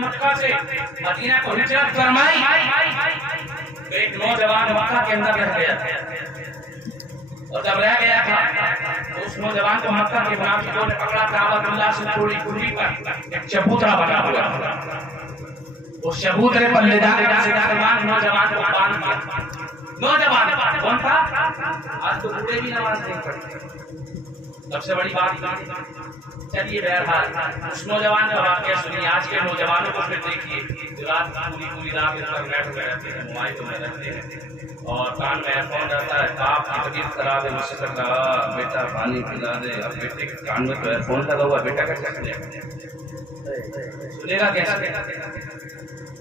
मक्का से मदीना को हिजरत फरमाई तो एक नौजवान मक्का के अंदर रह गया और जब रह गया था तो उस नौजवान को मक्का के मुनाफिकों ने पकड़ा, काबतुल्लाह से थोड़ी दूरी पर एक चबूतरा बना हुआ था। उस चबूतरे पर ले जाकर नौजवान को बांध दिया। नौजवान कौन था? आज तो बूढ़े भी नमाज नहीं पढ़ते। सबसे बड़ी बात, चलिए बहरहाल उस नौजवान का वाकया सुनिए। आज के नौजवानों को फिर देखिए, रात पूरी रात इंटरनेट में रहते हैं, मोबाइल में रहते हैं और कान में एयरफोन रहता है। आपकी तबीयत खराब है, मुझसे कहा बेटा पानी पिला दे। अब बेटे के कान में तो एयरफोन लगा हुआ, बेटा कैसे सुनेगा? कैसे?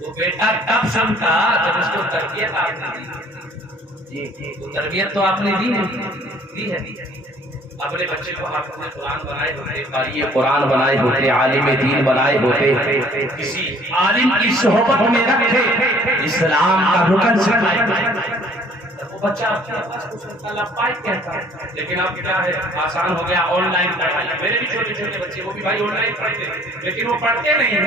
वो बेटा तब सुनता जब उसको तरबियत आपने दी। जी, तो तरबियत तो आपने दी है। अपने बच्चे को आपने कुरान बनाए होते, क़ारी कुरान बनाए होते, आलिम दीन बनाए होते, किसी आलिम की सोहबत में रखे, इस्लाम का रुकन सिखाए, वो बच्चा कहता है। लेकिन अब क्या है, आसान हो गया ऑनलाइन पढ़ाई। मेरे भी छोटे छोटे बच्चे, वो भी भाई ऑनलाइन पढ़ते हैं, लेकिन वो पढ़ते नहीं है,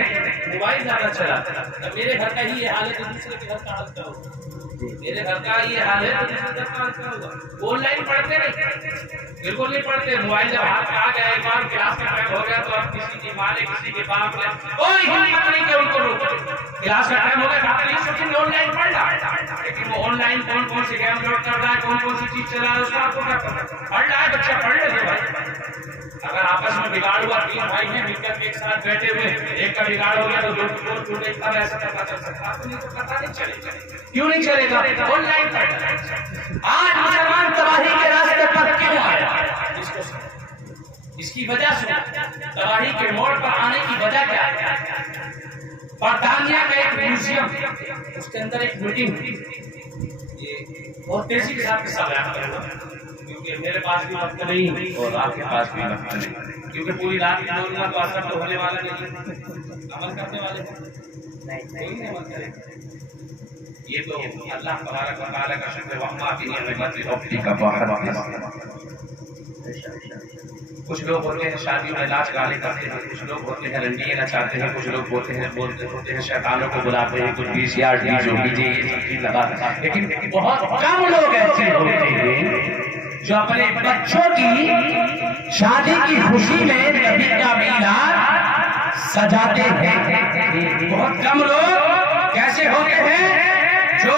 मोबाइल ज्यादा चलाते हैं। मेरे घर का ही ये हाल है तो दूसरे के घर का हाल क्या होगा? मेरे घर का ये हाल है तो दूसरे घर का हाल क्या होगा? ऑनलाइन पढ़ते नहीं, बिल्कुल नहीं पढ़ते। मोबाइल जब हाथ में आ गया, एक बार क्लास का टाइम हो गया तो अब किसी की माँ ने, किसी के बाप ने कोई हिम्मत नहीं कि उनको रोको। क्लास का टाइम हो गया, ऑनलाइन पढ़ रहा है, लेकिन वो ऑनलाइन कौन कौन सी गेम लोड कर रहा है, कौन कौन सी चीज चला रहा है, उसका आपको क्या पता? पढ़ रहा है बच्चा, पढ़ ले भाई। अगर आपस में बिगाड़ हुआ, तीन भाई हैं मिलकर एक साथ बैठे हुए, एक का बिगाड़ हो गया तो दो ऐसा पता चल सकता है? नहीं तो पता नहीं चलेगा। क्यों नहीं चलेगा? ऑनलाइन पढ़। आज मुसलमान तबाही के रास्ते पर क्यों आया? इसकी वजह सुनो, तबाही के मोड़ पर आने की वजह क्या है? बर्तानिया का एक म्यूजियम, उसके अंदर एक मीटिंग हुई। ये बहुत तेजी के साथ किस्सा बयान करूंगा क्योंकि मेरे पास भी वक्त नहीं और आपके पास भी वक्त नहीं, क्योंकि पूरी रात बोलूंगा तो असर तो होने वाला नहीं, अमल करने वाले नहीं अमल करेंगे। ये तो अल्लाह तबारक व तआला का शुक्र, वहाँ की नियमत का बाहर। कुछ लोग होते हैं शादियों में नाच गाने करते हैं, कुछ लोग होते हैं रंगीन नचाते हैं, कुछ लोग होते हैं शैतानों को बुलाते हैं, कुछ VCR डीजे ये सब चीज लगाते हैं। लेकिन बहुत कम लोग ऐसे होते हैं जो अपने बच्चों की शादी की खुशी में नबी का मीलाद सजाते हैं। बहुत कम लोग कैसे होते हैं जो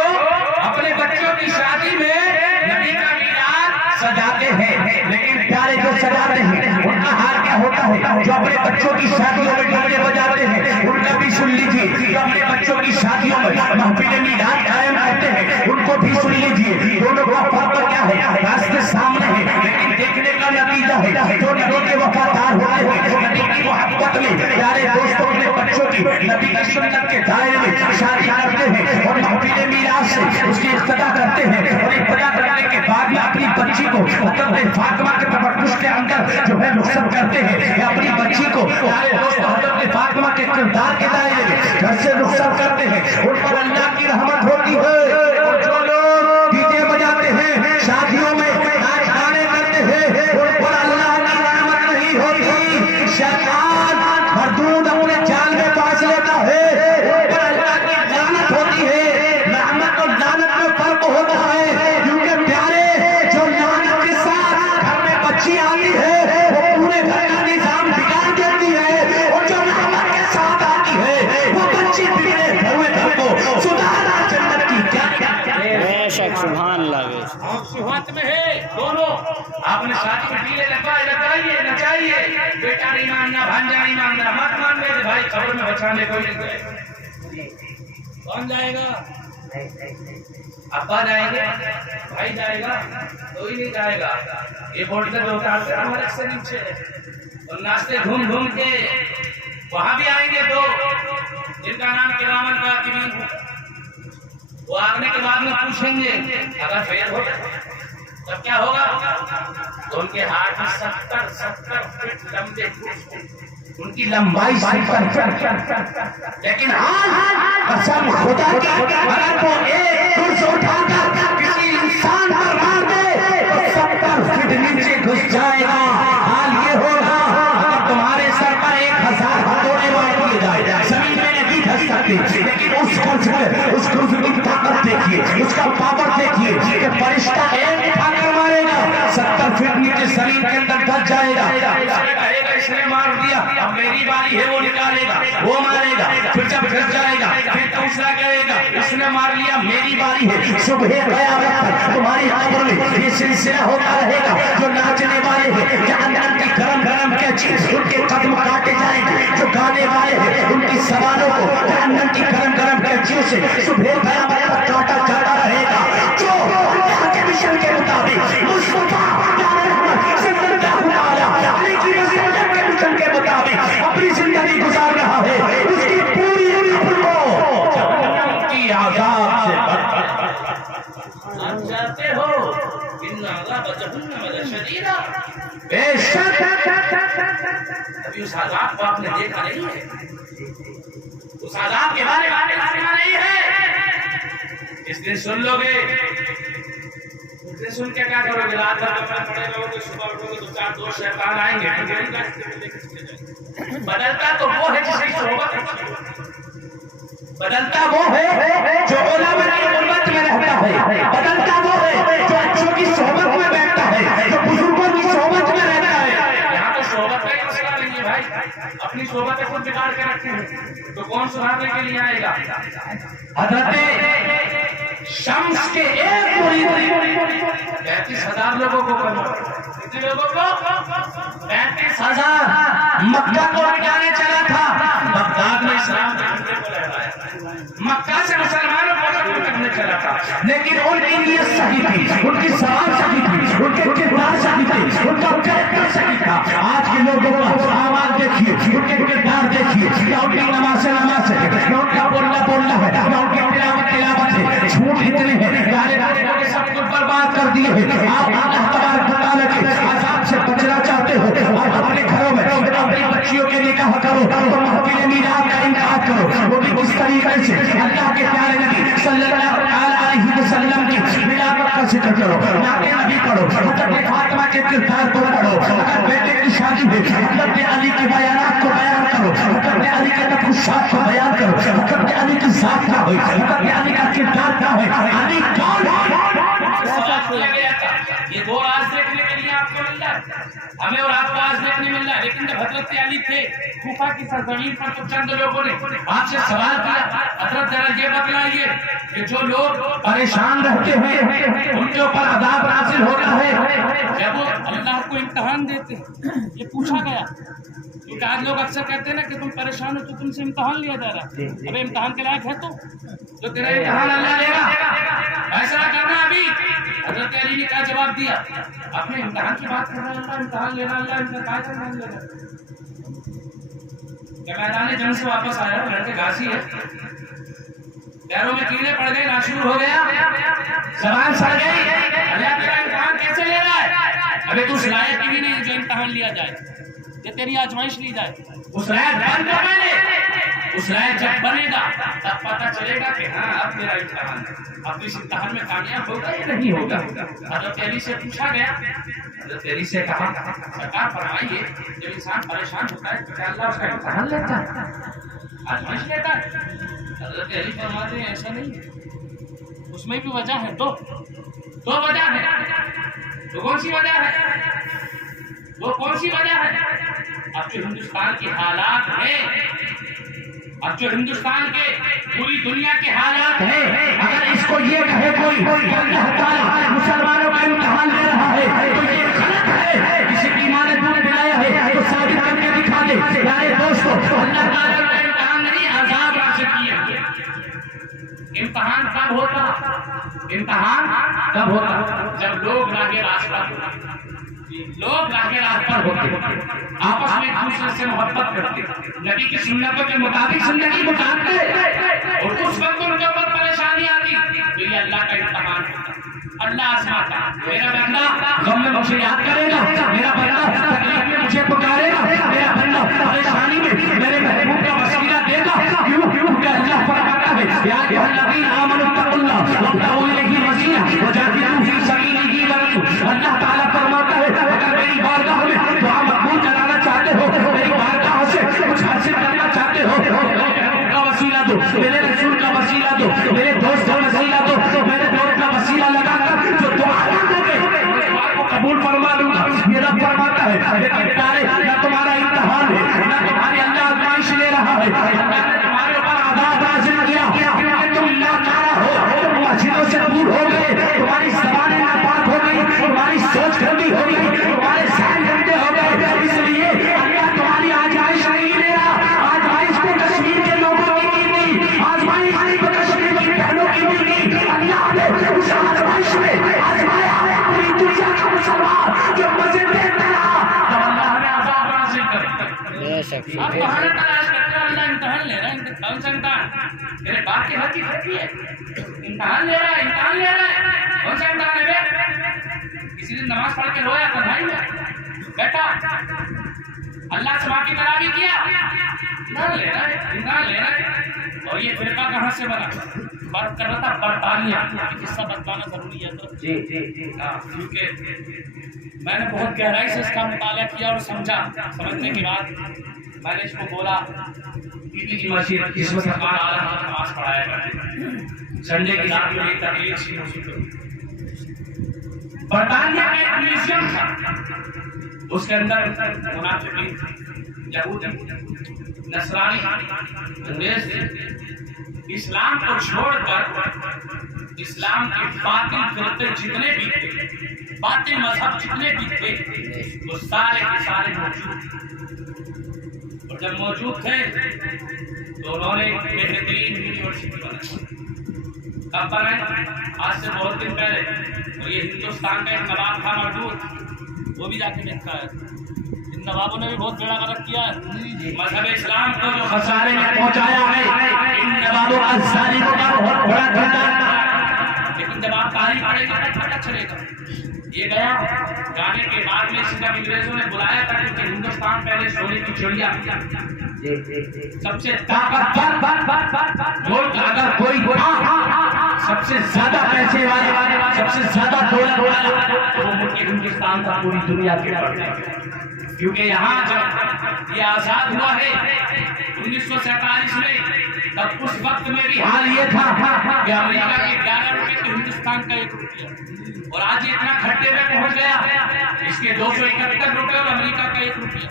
अपने बच्चों की शादी में नबी का मीलाद सजाते हैं। लेकिन प्यारे जो सजाते हैं उनका हाल क्या होता है? जो अपने बच्चों की शादियों में डीजे बजाते हैं उनका भी सुन लीजिए। जो अपने बच्चों की शादियों में महफिल मीलाद कायम करते हैं उनको भी सुन लीजिए। दोनों का फर्क क्या है? रास्ते सामने है, लेकिन देखने का नतीजा है। जो नबी के वफादार होते हैं, नबी की मोहब्बत में प्यारे दोस्तों अपने बच्चों की नबी की सुन्नत के दायरे में शादी करते हैं और महफिल मीलाद से उसकी इक्तदा करते हैं और इक्तदा करने के बाद में अपनी बच्ची को हज़रत फातिमा के तबक्कुश के अंदर जो है रुखसत करते हैं, या अपनी बच्ची को प्यारे दोस्त हज़रत फातिमा के किरदार के दायरे में घर से रुखसत करते हैं। उन पर अल्लाह की रहमत होती है। और जो लोग डीजे बजाते हैं, शादियों में नाच गाने करते हैं, उन पर अल्लाह की रहमत नहीं होती। शैतान मरदूद अपने जाल में पास लेता है, उन पर अल्लाह की लानत होती है। रहमत और लानत में फर्क होता है, क्योंकि प्यारे जो लानत के साथ घर में बच्ची आती है वो पूरे घर का निजाम बिगाड़ देती है, और जो रहमत के साथ आती है वो बच्ची बिगड़े हुए घर को सुधारा जन्नत की बेशक। सुभान अल्लाह। सुहात में है दोनों। आपने शादी में डीजे लगाइए नचाइए, बेटा नहीं मानना, भांजा नहीं मानना, मत मान ले भाई, खबर में बचाने कोई नहीं। कौन जाएगा? अब्बा जाएंगे, भाई जाएगा, कोई नहीं जाएगा। ये बोलते जो उतारते हमारे से नीचे और नाचते घूम घूम के वहां भी आएंगे तो जिनका नाम किरामन कातिबीन है, वो आने के बाद में पूछेंगे अगर फेल हो गया तब क्या होगा? तो उनके हाथ में 70 फीट लंबे, उनकी लंबाई 70 फीट। लेकिन कसम खुदा की, अगर वो एक पुरुष उठाकर किसी इंसान पर मार दे तो 70 फीट नीचे घुस जाएगा। हाल ये होगा अगर तुम्हारे सर पर 1000 हथौड़े मार दिए जाए, जमीन में नहीं करते, लेकिन उस कर्ज की ताकत देखिए, उसका पावर देखिए कि फरिश्ता एक उठाकर मारेगा 70 फीट नीचे जमीन के अंदर दब जाएगा, इसने मार दिया, अब मेरी बारी है, वो निकालेगा, वो मारेगा, फिर जब फिर जाएगा, फिर दूसरा कहेगा, इसने मार लिया, मेरी बारी है। सुबह क़यामत तक तुम्हारी कब्र में ये सिलसिला होता रहेगा। जो नाचने वाले हैं जहन्नम की गरम गरम कैची उनके कदम काटे जाएंगे, जो गाने वाले हैं उनकी सवालों को जहन्नम की गरम गरम कैचियों से सुबह क़यामत तक काटा जाता रहेगा। जो अल्लाह के मिशन के मुताबिक मुस्तफा के मुताबिक अपनी जिंदगी गुजार रहा है, उसकी पूरी उम्र को जहन्नम की आजाब से आप चाहते हो बेशक अभी उस आजाब को आपने देखा नहीं है, उस आजाब के बारे में नहीं है। इस दिन सुन लोगे, उस दिन सुन के क्या करोगे? रात भर में पड़े रहोगे, सुबह उठोगे तो 4 शैतान आएंगे। बदलता तो वो है जिसकी सोहबत है, बदलता वो है जो उलमा की उम्मत में रहता है, बदलता वो है जो अच्छों की सोहबत में बैठता है, जो बुजुर्गों की सोहबत में रहता है। यहाँ तो सोहबत का ही मसला नहीं है भाई, अपनी सोहबत खुद बिगाड़ के रखे हैं, तो कौन सुधारने के लिए आएगा? हज़रत शम्स के एक मुरीद 35,000 लोगों को करना, कितने लोगों को? 35,000 मक्का को मिटाने चला था, बगदाद में इस्लाम मक्का से मुसलमानों को खत्म करने चला था, लेकिन उनकी नीयत सही थी, उनकी सवाल सही थी, उनके किरदार सही थे, उनका कैरेक्टर सही था। आज के लोगों का आवाज देखिए, उनके किरदार देखिए, क्या उनकी नमाज है, क्या उनका बोलना है, क्या उनकी तिलावत है, झूठ इतने हैं, गाने सब कुछ बर्बाद कर दिए हैं। आप अल्लाह तबारक व तआला के अज़ाब से बचना चाहते हो और अपने घरों में अपनी बच्चियों के निकाह करो तो महफिल मीलाद का इनकार करो, वो भी किस तरीके से? अल्लाह के प्यारे नबी सल्लल्लाहु अलैहि वसल्लम की मिलावत का जिक्र करो, नाते नबी पढ़ो, हज़रत फातिमा के किरदार को पढ़ो, अगर बेटे की शादी है हज़रत अली के बयानात को बयान करो, हज़रत अली के तखुशात को बयान करो, हज़रत अली की जात क्या है, हज़रत अली का किरदार क्या है, अली कौन है? ये 2 राज देखने के लिए आपको मिल रहा है, हमें और आपको आज देखने मिल रहा है। लेकिन जब हजरत अली थे कूफा की सरजमीन पर, तो चंद लोगों ने आपसे सवाल किया, हजरत जरा ये बतलाइए कि जो लोग परेशान रहते हैं उनके ऊपर अज़ाब नाज़िल होता है जब वो अल्लाह को इम्तिहान देते हैं। ये पूछा गया क्योंकि आज लोग अक्सर कहते हैं ना कि तुम परेशान हो तो तुमसे इम्तिहान लिया जा रहा है। अबे इम्तिहान के लायक है तो तेरा इम्तिहान अल्लाह लेगा, फैसला करना। अभी हजरत अली ने क्या जवाब दिया? अपने इम्तिहान की बात कर रहा है, इम्तिहान लेना, अल्लाह इम्तिहान लेना। जब मैदान जंग से वापस आया, लड़के घासी है, पैरों में कीड़े पड़ गए, नाशूर हो गया, जबान सड़ गई, अल्लाह तेरा इम्तिहान कैसे ले रहा है? अबे तू उस लायक की भी नहीं जो इम्तिहान लिया जाए, ये तेरी आजमाइश ली जाए। उस लायक बन तो मैंने, उस लायक जब बनेगा तब पता चलेगा कि हाँ अब मेरा इम्तिहान है, अब तो इस इम्तिहान में कामयाब होगा या नहीं होगा। हज़रत अली से पूछा गया, हज़रत अली से कहा, सरकार फरमाइए जब इंसान परेशान होता है तो क्या अल्लाह उसका इम्तिहान लेता है, आजमाइश लेता है? हज़रत अली फरमाते हैं ऐसा नहीं है, उसमें भी वजह है, दो वजह है। तो कौन सी वजह है? वो कौन सी वजह है? अब जो हिंदुस्तान के हालात हैं, अब जो हिंदुस्तान के पूरी दुनिया के हालात हैं, अगर इसको ये कहे कोई अल्लाह ताला मुसलमानों का इम्तिहान ले रहा है तो ये गलत है। किसी की मां ने दूध पिलाया है तो साबित करके दिखा दे। यारे दोस्तों, अल्लाह ताला का इम्तिहान नहीं, अज़ाब आपसे किया। इम्तिहान कब होता? इम्तिहान कब होता? जब लोग रागे रास्ता होते, आपस में एक दूसरे से मोहब्बत करते, नबी की सुन्नतों के मुताबिक जिंदगी गुजारते, और उस वक्त उनके ऊपर परेशानी आती तो ये अल्लाह का इम्तिहान होता। अल्लाह आजमाता, मेरा बंदा गम में मुझे याद करेगा, मेरा बंदा तकलीफ में मुझे पुकारेगा, मेरा बंदा परेशानी में मेरे महबूब का वसीला देगा। क्यों? क्योंकि अल्लाह फरमाता है या अय्युहल्लज़ीना आमनू तक़ुल्लाह वब्तगू इलैहि वसीला वजाहिदू फी सबीलिही। अल्लाह ताला फरमाता है अगर मेरी बारगाह में दुआ मकबूल कराना चाहते हो, मेरी बारगाह से कुछ हासिल करना चाहते हो, का वसीला दो, दो, मेरे रसूल का वसीला दो, मेरे दोस्त का वसीला दो, मेरे दोस्त का वसीला लगाकर जो दुआ मांगोगे को कबूल फरमा लूंगा। ये रब फरमाता है। लेकिन प्यारे, ना तुम्हारा इम्तिहान है, ना तुम्हारी अल्लाह आजमाइश ले रहा है। अल्लाह ने तुम्हारे ऊपर आज़ाद नाज़िल किया क्योंकि तुम नाकारा हो, तुम मस्जिदों से दूर हो गए, तुम्हारी ज़बानें नापाक हो गई, तुम्हारी सोच गंदी हो गई, तुम्हारे ज़हन गंदे हो गए। इसलिए अल्लाह तुम्हारी आजमाइश नहीं ले रहा। आजमाइश को कश्मीर के लोगों की की नहीं, आजमाइश को कश्मीर की बहनों की भी नहीं। अल्लाह ने उस आजमाइश में आजमाया पूरी दुनिया का मुसलमान जो मजे देखता रहा, तो अल्लाह ने अज़ाब नाज़िल कर दिया। आप बहाना तलाश करते हो, अल्लाह इम्तिहान ले रहा है। कौन सा इम्तिहान? तेरे बाप की हक की फैक्ट्री है, इम्तिहान ले रहा है, इम्तिहान ले रहा है। कौन सा इम्तिहान है बे? किसी दिन नमाज पढ़ के रोया तो भाई बेटा, अल्लाह से माफी तलाबी किया, इम्तिहान ले रहा है, इम्तिहान ले रहा है। और ये फिरका कहाँ से बना? बात कर रहा था बरतानिया, किस्सा बताना जरूरी है तो जी जी जी हाँ, क्योंकि मैंने बहुत गहराई से इसका मुताला किया और समझा। समझने के बाद मैंने इसको बोला, बीबी की मस्जिद जिसमें सरकार आ रहा था, नमाज पढ़ाया करते, संडे की रात में तकलीफ सी मुझे। बरतानिया में एक म्यूजियम था, उसके अंदर मुनाफिकीन थे, यहूदी, नसरानी, अंग्रेज थे। इस्लाम को छोड़कर इस्लाम के बातिल फिरके जितने भी थे, बातिल मजहब जितने भी थे, वो सारे के सारे मौजूद थे। और जब मौजूद थे तो उन्होंने बेहतरीन यूनिवर्सिटी बनाई। कब बनाई? आज से बहुत दिन पहले। और ये हिंदुस्तान का एक नवाब था मौजूद, वो भी जाके देखता है। इन नवाबों ने भी बहुत बड़ा गलत किया है। मजहब इस्लाम को जो खसारे में पहुंचाया है, इन नवाबों का जालिमों का बहुत बड़ा किरदार था। लेकिन जब आप तारीख पढ़ेगा तो पता चलेगा। ये गया, जाने के बाद में सीधा अंग्रेजों ने बुलाया था कि हिंदुस्तान पहले सोने की चिड़िया, सबसे ताकतवर मुल्क अगर कोई था, सबसे ज्यादा पैसे वाले, सबसे ज्यादा दौलत वाला, तो वो मुल्क हिंदुस्तान था पूरी दुनिया के ऊपर। क्योंकि यहाँ जब ये आजाद हुआ है 1947 में, तब उस वक्त में भी हाल ये था कि अमेरिका के 11 रुपए तो हिंदुस्तान का 1 रुपया, और आज इतना खड्डे में पहुंच गया, इसके 271 रुपए और अमेरिका का 1 रुपया।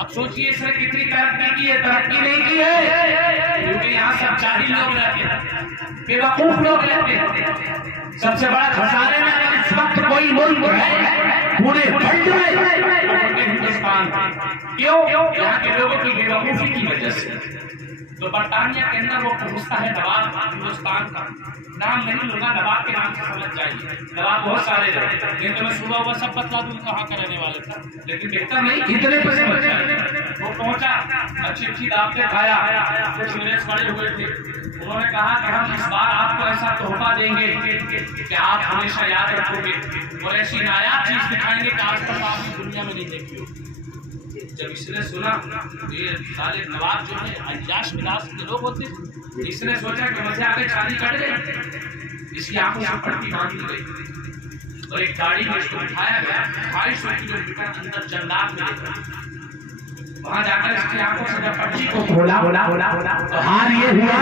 अब सोचिए इसने कितनी तरक्की की है। तरक्की नहीं की है क्योंकि यहाँ सब जाहिल लोग रहते हैं, बेवकूफ लोग रहते हैं। सबसे बड़ा खसारे में अगर इस वक्त कोई मुल्क है पूरे वर्ल्ड में, हिंदुस्तान। क्यों? यहाँ के लोगों की बेवकूफी की वजह से। तो बरतानिया के अंदर वो पहुंचता है नवाब हिंदुस्तान का, नाम नहीं लूंगा, नवाब के नाम से समझ जाइए। नवाब बहुत सारे थे, लेकिन तो मैं सुबह हुआ सब बतला दूं कहाँ का रहने वाले था, लेकिन बेहतर नहीं, इतने पैसे बच जाए। वो पहुंचा, अच्छी अच्छी दावतें खाया, कुछ अंग्रेज खड़े हुए थे। उन्होंने कहा कि हम इस बार आपको ऐसा तोहफा देंगे कि आप हमेशा याद रखोगे, और ऐसी नायाब चीज दिखाएंगे कि आज तक आपकी दुनिया में नहीं देखी होगी। जब इसने सुना, ये सारे नवाब जो है अय्याश मिजाज के लोग होते, इसने सोचा कि मुझे आगे शादी कर गई। इसकी आंखों से पट्टी बांध दी गई और एक गाड़ी में इसको उठाया गया। 250 किलोमीटर अंदर जंगलात में वहां जाकर इसकी आंखों से जब पट्टी को खोला तो हाल ये हुआ,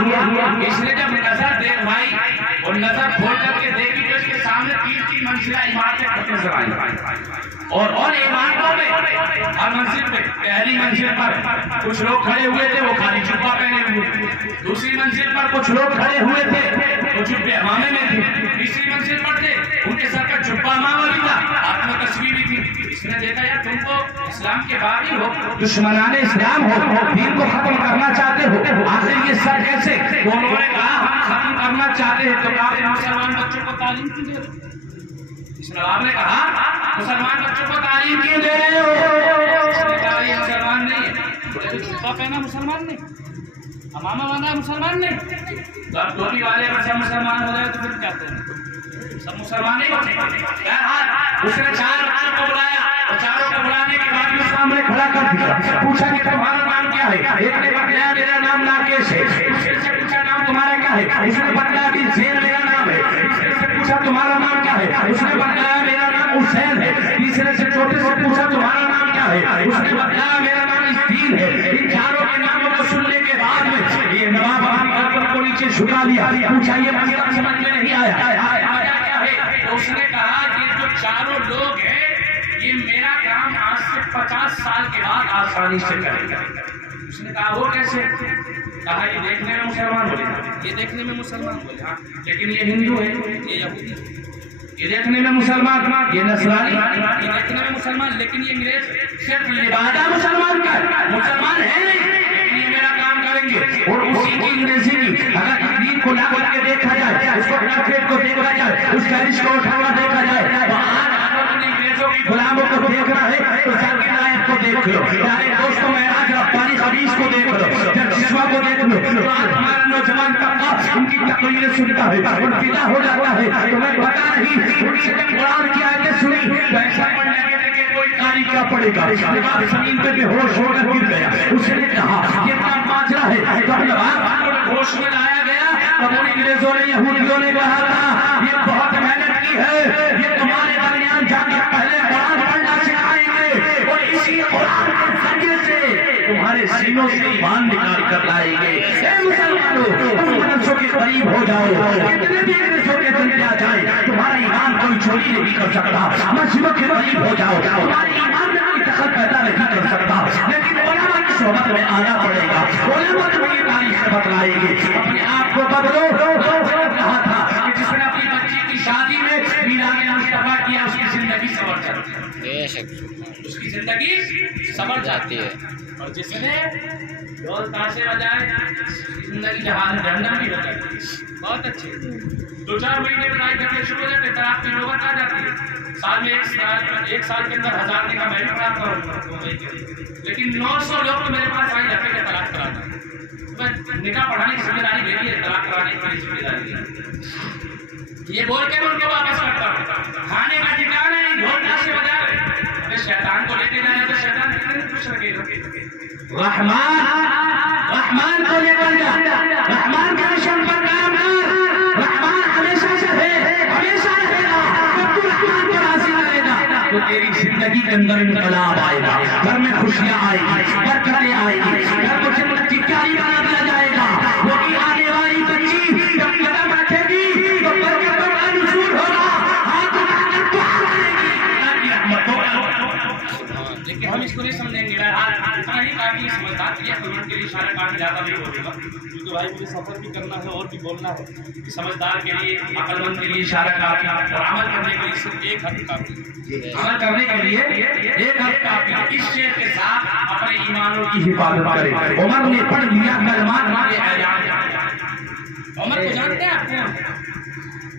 इसने जब नजर देखवाई और नजर खोल करके देखी तो इसके सामने 3-3 मंजिला इमारतें नजर आई। और इमारतों में हर मंजिल पे, पहली मंजिल पर कुछ लोग खड़े हुए थे, वो खाली जुब्बा पहने हुए। दूसरी मंजिल पर कुछ लोग खड़े हुए थे, वो जुब्बे अमामे में थे। तीसरी मंजिल पर थे, उनके सर का जुब्बा अमामा भी था, हाथ में तस्वीर भी थी। इसने देखा यार तुम तो इस्लाम के बागी हो, दुश्मनाने इस्लाम हो, दीन को खत्म करना चाहते हो, आखिर ये सर कैसे? तो उन्होंने कहा हम खत्म करना चाहते हैं, तो कहा मुसलमान बच्चों को तालीम क्यों दे रहे हो? इस नवाब ने कहा मुसलमान बच्चों को तालीम क्यों दे रहे हो? उसने कहा ये मुसलमान नहीं है, जुब्बा पहना मुसलमान नहीं, अमामा बांधा मुसलमान नहीं, तो अब टोपी वाले अगर सब मुसलमान हो गए तो फिर क्या करें? सब मुसलमान ही बने। उसने 4 बच्चों को बुलाया और चारों को बुलाने के बाद उसके सामने खड़ा कर दिया। पूछा कि तुम्हारा नाम क्या है? एक ने बताया मेरा नाम नाकेश है। फिर से पूछा नाम तुम्हारा क्या है? उसने बताया कि जैन मेरा नाम है। फिर से पूछा तुम्हारा नाम क्या है? उसने बताया मेरा नाम हुसैन है। तीसरे से छोटे से पूछा तुम्हारा नाम क्या है? उसने बताया मेरा नाम इस्तीन है। इन चारों के नामों को सुनने के बाद में ये नवाब नीचे झुका लिया, पूछा ये मतलब समझ में नहीं आया, क्या है? तो उसने कहा ये जो चारों लोग हैं ये मेरा काम आज से 50 साल के बाद आसानी से करेंगे। उसने कहा वो कैसे? कहा ये देखने में मुसलमान बोले, ये देखने में मुसलमान बोले, हाँ लेकिन ये हिंदू है, ये यहूदी, ये देखने में मुसलमान, ये नसरानी, ये देखने में मुसलमान, लेकिन ये अंग्रेज सिर्फ लिबादा मुसलमान का मुसलमान है लेकिन ये मेरा काम करेंगे। और उसी की अंग्रेजी की अगर तकरीर को ला करके देखा जाए, उसको ट्रैफिक को देखा जाए, उस गैरिज को उठाना देखा जाए, तो आज अंग्रेजों की गुलामों को देखना है तो जाकिर नायक को देख लो, प्यारे दोस्तों महराज रब्बानी हदीस को देख लो, जज्बा को देख लो। तो आज हमारा नौजवान तबका उनकी तकरीरें सुनता है और फिदा हो जाता है। तो मैं बता नहीं उनसे जब कुरान की आयतें सुनी तो ऐसा पढ़ने के कोई कारी क्या पड़ेगा, जब आप जमीन पे बेहोश होकर गिर गया, उसने कहा ये क्या माजरा है, तो आप होश में लाया गया। तब उन अंग्रेजों ने यहूदियों ने कहा था ये बहुत मेहनत की है, ये तुम्हारे दरमियान जाकर पहले कुरान पढ़ना सिखाएंगे और इसी कुरान के जरिए से तुम्हारे सीनों से ईमान निकाल कर लाएंगे। हे मुसलमानों, उस मदरसों के करीब हो जाओ, कितने भी अंग्रेजों के दिल आ जाए तुम्हारा ईमान कोई चोरी नहीं कर सकता। मस्जिदों के करीब हो जाओ, तुम्हारे ईमान में कोई दखल पैदा नहीं कर सकता, लेकिन उलमा की सोहबत में आना पड़ेगा। उलमा तुम्हें तारीख बतलाएगी, अपने आप को बदलो। कहा था कि जिसने अपनी बच्ची की शादी में मीलाद मुस्तफा किया उसकी जिंदगी संवर जाती है, उसकी जिंदगी संवर जाती है। और जिसने ढोल ताशे बजाए जिंदगी जहन्नम भी हो जाती है। बहुत अच्छे 2-4 महीने पढ़ाई करके शुरू हो जाते तलाक की नौबत आ जाती है। साल में एक साल के अंदर 1000 का मैं भी तलाक करूँगा, लेकिन 900 लोग तो मेरे पास आई जाते हैं तलाक कराना। मैं निकाह पढ़ाने की जिम्मेदारी मेरी है, तलाक कराने की जिम्मेदारी है। ये बोल के मैं उनको वापस करता हूँ। खाने का ठिकाना नहीं, ढोल ताशे बजा रहे। अरे शैतान को लेके जाए तो शैतान कितने खुश रखेगा। रहमान को लेकर जा, रहमान के मिशन पर काम कर, रहमान हमेशा से है, हमेशा रहेगा। जब तू रहमान को राजी करेगा तो तेरी जिंदगी के अंदर इनकलाब आएगा, घर में खुशियां आएगी, बरकतें आएगी, घर को जिंदगी प्यारी बना दिया जाएगा। वो की आने वाली बच्ची जब कदम रखेगी तो बरकतों का नुज़ूल होगा, हाथ उठाकर दुआ करेगी, अल्लाह की रहमत होगा। लेकिन हम इसको नहीं समझेंगे। इतना ही काफी समझदार ये कमेंट के लिए इशारा काफी ज्यादा नहीं बोलेगा, क्योंकि भाई मुझे सफर भी करना है और भी बोलना है। समझदार के लिए, अक्लमंद के लिए इशारा काफी, और अमल करने के लिए सिर्फ एक हद काफी। अमल करने के लिए एक हद काफी। इस शेर के साथ अपने ईमानों की हिफाजत करें। उमर ने पढ़ लिया कलमात, उमर को जानते हैं आप?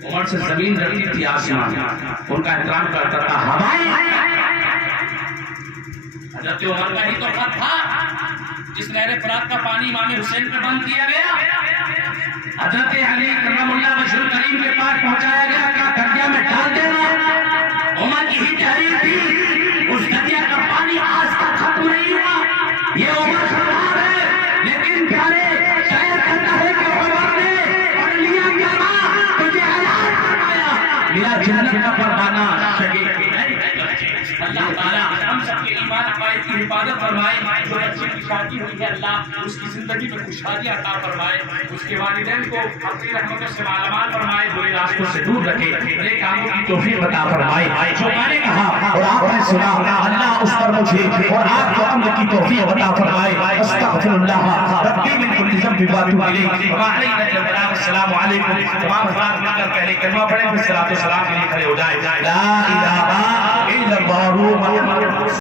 उमर से जमीन रखी थी आसमान, उनका एहतराम करता था हवाएं। हज़रत उमर का ही तो खत था जिस नहर फरात का पानी इमाम हुसैन पे बंद किया गया। हज़रत अली करमुल्लाह बशरुल करीम के पास पहुंचाया गया, क्या दरिया में डाल देना। उमर की ही तहरीर थी, उस दरिया का पानी आज तक खत्म नहीं हुआ। ये उमर सरदार है, लेकिन प्यारे शायर कहता है कि उमर ने पढ़ लिया कलमा, तुझे हलाल फरमाया, मेरा जन्नत का परवाना शगे। अल्लाह ताला हम सबके ईमान अकायद की हिफाजत फरमाए। जो बच्चे की शादी हुई है अल्लाह उसकी जिंदगी में खुशहाली अता फरमाए, उसके वालिदैन को अपनी रहमतों से मालामाल फरमाए, बुरे रास्तों से दूर रखे, नेक कामों की तौफीक अता फरमाए। जो मैंने कहा और आपने सुना, अल्लाह उस पर मुझे और आपको अमल की तौफीक अता फरमाए। अस्तगफिरुल्लाह रब्बी मिन कुल्ली ज़ंबिन व अतूबु इलैहि व अलैना जल्लाह। अस्सलामु अलैकुम। तमाम हज़रात मिलकर पहले कलमा पढ़ें, फिर सलातो सलाम के लिए खड़े हो जाए। ला इलाहा इल्लल्लाहु